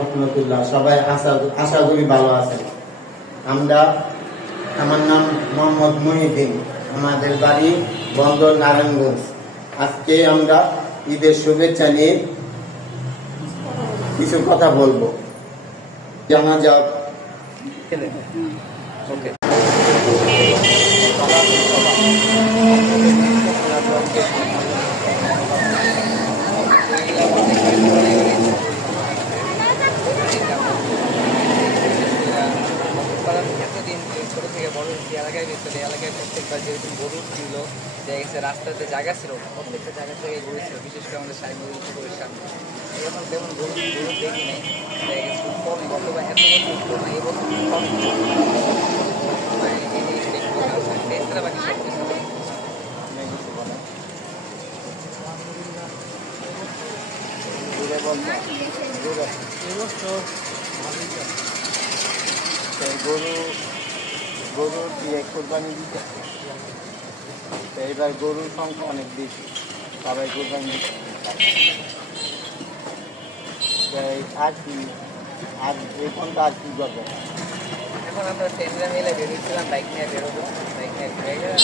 রহমতুল্লাহ, সবাই আশা করি ভালো আছেন। আমার নাম মোহাম্মদ মহিউদ্দিন, আমাদের বাড়ি বন্দর নারায়ণগঞ্জ। আজকে আমরা ঈদের শুভেচ্ছা নিয়ে কিছু কথা বলবো। জানা যাক। ছোট থেকে বড় এলাকায় ভিতরে এলাকায় প্রত্যেকটা যেরকম গরু ছিল, দেখা গেছে রাস্তাতে জায়গা ছিল, প্রত্যেকটা জায়গা থেকে গরু ছিল, বিশেষ করে আমাদের সাইমুল পুকুরের সামনে। এখন তেমন গরু দেখি নেই, দেখা গেছে খুব কমই, অথবা এত বছর না এবছর খুব কম এই জিনিসটা একটু এছাড়া বাকি সব কিছু গরুর দিয়ে কোরবানি দিতে, এবার গরুর সংখ্যা অনেক বেশি, সবাই কোরবানি দিতে। আর কি আর এখন তো আর কি করবো? এখন আমরা ফ্রেন্ডরা মিলে বেরোচ্ছিলাম, বাইক নিয়ে বেরোবো, বাইক নিয়ে ঘুরে গেলাম।